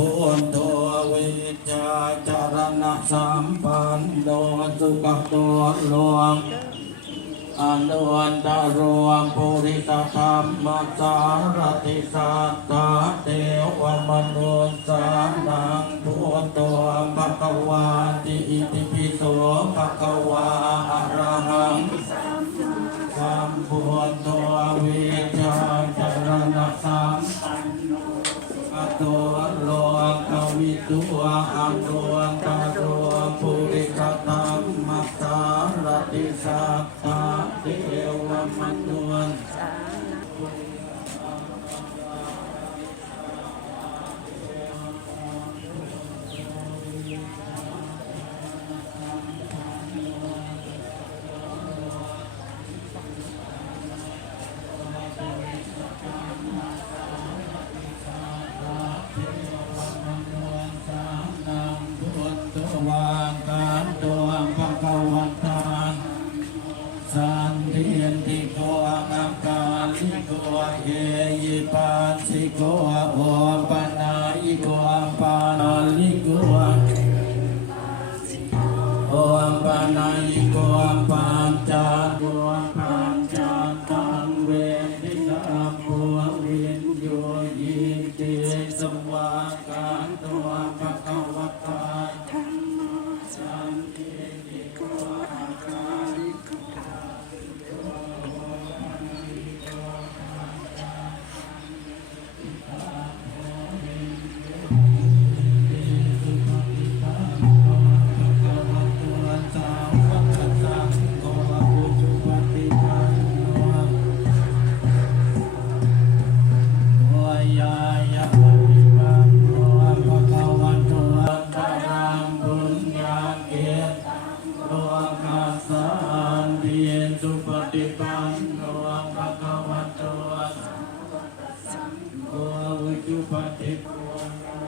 พุทโธวิจาจารณะสัมปันโนสุขตัวหลวงอนุวันตารวมปุริสธรรมสารติสัตตาเทวมนุษย์สานังพุทโธภะคะวาติอิติ กวิตัวอนุวันตารวมปุริสธรรมตาลติสัตตาเทวมนุษย์นังพุทธ วาการตัวภะคะวันตาสันเทียนติโกอาการลิโกเอยิปัสสิโกโอปนาอิโกปานาลิโกโอปนาอิโกปัญจาโกปัญจาตังเวทิตาภูวินโยยิเตสวาการตัวภะคะว สุปฏิปันโนภะคะวันโตสังโฆวิจุปฏิปันโน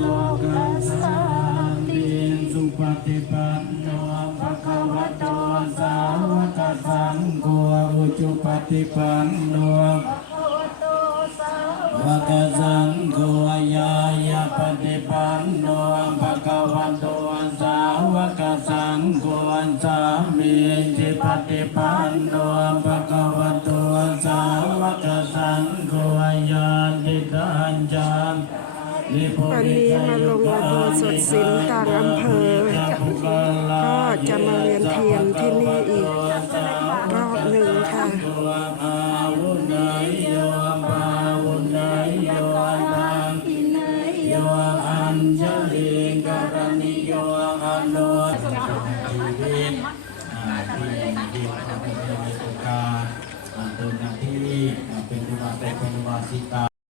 โลกัสสาติสุปฏิปันโนภะคะวะโตสาวกสังโฆอุจุปฏิปันโน ภะคะสังโฆยายาปฏิปันโนภะคะวะโตสาวกสังโฆสามีจิปฏิปันโนภะคะวะโตสาวกสังโฆญาติทันจามวันนี้มาลงอุโบสถศีลต่างอำเภอ ก็จะมาเวียนเทียนที่นี่อีก นุษย์ชีวินอาที่ที่พระพุทธเจ้ามีโอกาสเป็นหน้าที่เป็นอุบาเป็นอุบาสิตา